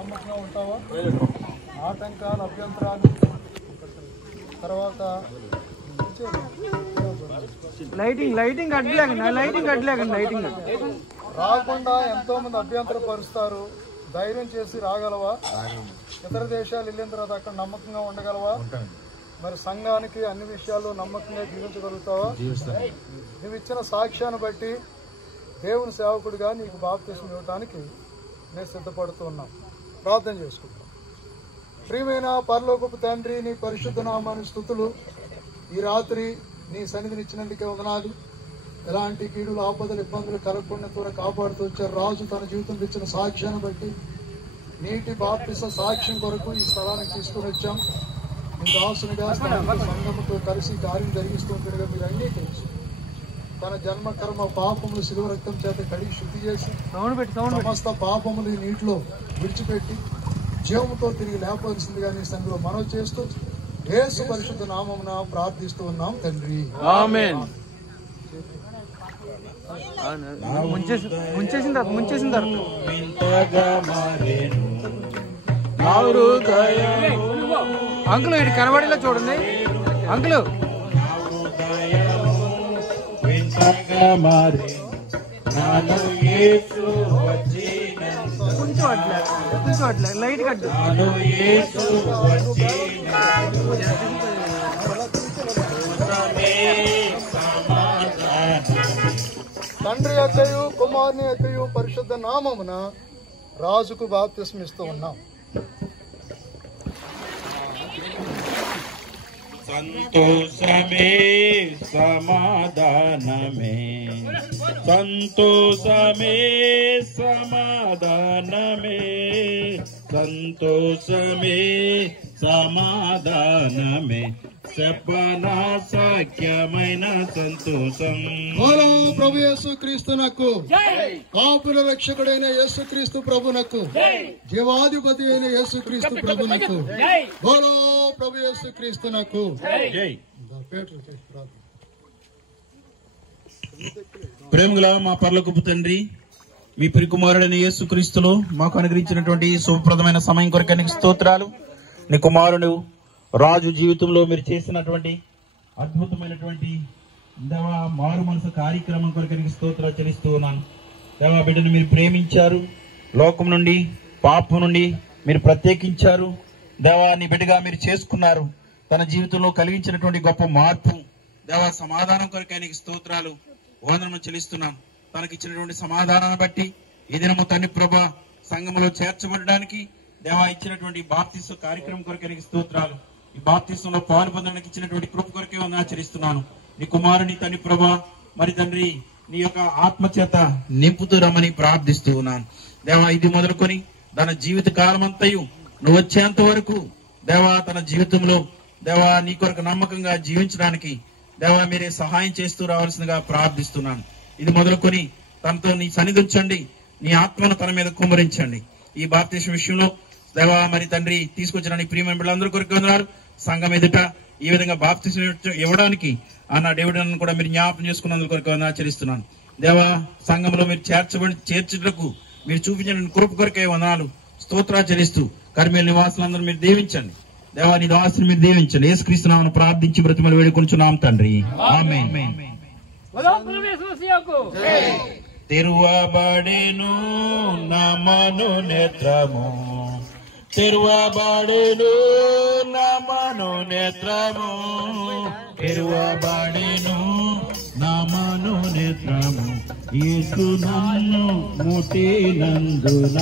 నమ్మకంగా ఉంటావా? ఆటంకాలు, అభ్యంతరాలు, తర్వాత రాకుండా ఎంతో మంది అభ్యంతరపరుస్తారు. ధైర్యం చేసి రాగలవా? ఇతర దేశాలు వెళ్ళిన తర్వాత అక్కడ నమ్మకంగా ఉండగలవా? మరి సంఘానికి అన్ని విషయాల్లో నమ్మకంగా జీవించగలుగుతావా? నువ్వు ఇచ్చిన సాక్ష్యాన్ని బట్టి దేవుని సేవకుడిగా నీకు బాప్తిసం ఇవ్వడానికి నేను సిద్ధపడుతున్నాం. ప్రార్థన చేసుకుంటాం. ప్రియమైన పరలోకపు తండ్రి, నీ పరిశుద్ధ నామాని స్తుతులు. ఈ రాత్రి నీ సన్నిధిని ఇచ్చినందుకే వందనాలు. ఎలాంటి కీడులు, ఆపదలు, ఇబ్బందులు కలగకుండా త్వర కాపాడుతూ వచ్చారు. రాజు తన జీవితంలో ఇచ్చిన సాక్ష్యాన్ని బట్టి నీటి బాప్తిస సాక్ష్యం కొరకు ఈ స్థలానికి తీసుకుని వచ్చాం. మీ దాసునిగా సంఘముతో కలిసి కార్యం జరిగిస్తుండగా మీరు అంగీకరించి తన జన్మ కర్మ పాపములు శిలువ రక్తం చేత కడిగి శుద్ధి చేసి సమస్త పాపములు నీటిలో విడిచిపెట్టి జీవముతో తిరిగి లేపవలసిందిగా నీ సంఘంలో మనవి చేస్తూ యేసు పరిశుద్ధ నామమున ప్రార్థిస్తూ ఉన్నాం తండ్రి. ఆమేన్. అంకుల్ ఇటు కనబడేలా చూడండి. అంకుల్ కొంచెం అట్లా లైట్ కట్టు. తండ్రి యొక్కయు కుమారుని యొక్కయు పరిశుద్ధ నామమున రాజుకు బాప్తిసం ఇస్తూ ఉన్నాం. సంతోషమే సమాధానమే, సంతోషమే సమాధానమే, సంతోషమే సమాధానమే, చెప్పనా సాఖ్యమైన సంతోషం. ప్రభు యేసు క్రీస్తునకు, పాపుల రక్షకుడైన యేసు క్రీస్తు ప్రభునకు, జీవాధిపతి అయిన యేసు క్రీస్తు ప్రభునకు, బోలో ప్రభు యేసు క్రీస్తునకు. ప్రేమగల మా పరలోకపు తండ్రి, మీ ప్రియకుమారుడైన యేసు క్రీస్తులో మాకు అనుగ్రహించినటువంటి శుభప్రదమైన సమయం కొరకు స్తోత్రాలు. నీ కుమారుడు రాజు జీవితంలో మీరు చేసినటువంటి అద్భుతమైనటువంటి దేవా మారు మనసు కార్యక్రమం కొరకు స్తోత్రాలు చెల్లిస్తూ ఉన్నాను. దేవా బిడ్డను మీరు ప్రేమించారు, లోకం నుండి పాపం నుండి మీరు ప్రత్యేకించారు. దేవా నీ బిడ్డగా మీరు చేసుకున్నారు. తన జీవితంలో కలిగించినటువంటి గొప్ప మార్పు దేవా సమాధానం కొరకు ఆయనకి స్తోత్రాలు వందనము చెల్లిస్తున్నాం. తనకిచ్చినటువంటి సమాధానాన్ని బట్టి ఈ దినము తండ్రి ప్రభా సంఘములో చేర్చబడడానికి దేవా ఇచ్చినటువంటి బాప్తిస్మ కార్యక్రమం కొరకు ఆయనకి స్తోత్రాలు. ఈ బాప్తిస్మలో పాలు పొందడానికి ఇచ్చినటువంటి కృప కొరకే ఆచరిస్తున్నాను. నీ కుమారుని తండ్రి ప్రభా మరి తండ్రి నీ యొక్క ఆత్మచేత నింపుతూ రమ్మని ప్రార్థిస్తూ ఉన్నాను. దేవా ఇది మొదలుకొని తన జీవిత కాలం అంతయు నువ్వు వచ్చేంత వరకు దేవా తన జీవితంలో దేవా నీ కొరకు నమ్మకంగా జీవించడానికి దేవా మీరే సహాయం చేస్తూ రావాల్సిందిగా ప్రార్థిస్తున్నాను. ఇది మొదలుకొని తనతో నీ సన్నిధి ఉంచండి, నీ ఆత్మను తన మీద కుమ్మరించండి. ఈ బాప్తిస్మ విషయంలో దేవా మరి తండ్రి తీసుకొచ్చిన నీ ప్రియమైన బిడ్డలందరూ కొరకు ఉన్నారు. సంఘం ఎదుట ఈ విధంగా బాప్తిస్మ ఇవ్వడానికి అన్న డేవిడ్ను కూడా మీరు జ్ఞాపకం చేసుకున్నందుకు కొరకు ఆచరిస్తున్నాను. దేవా సంఘంలో మీరు చేర్చుటకు మీరు చూపించిన కృప కొరకే వందనాలు స్తోత్రాలు చెల్లిస్తూ కర్మేలు నివాసులందరూ మీరు దీవించండి. దేవా నీ నివాసులు మీరు దీవించండి. యేసుక్రీస్తు నామమున ప్రార్థించి బ్రతిమలు వేడుకొనుచున్నాం తండ్రి. ఆమేన్. తెరువబడెను నా మనోనేత్రము, తెరువబడెను నా మనోనేత్రము, తెరువబడెను నా మనోనేత్రము, యేసు నన్ను ముట్టినందున.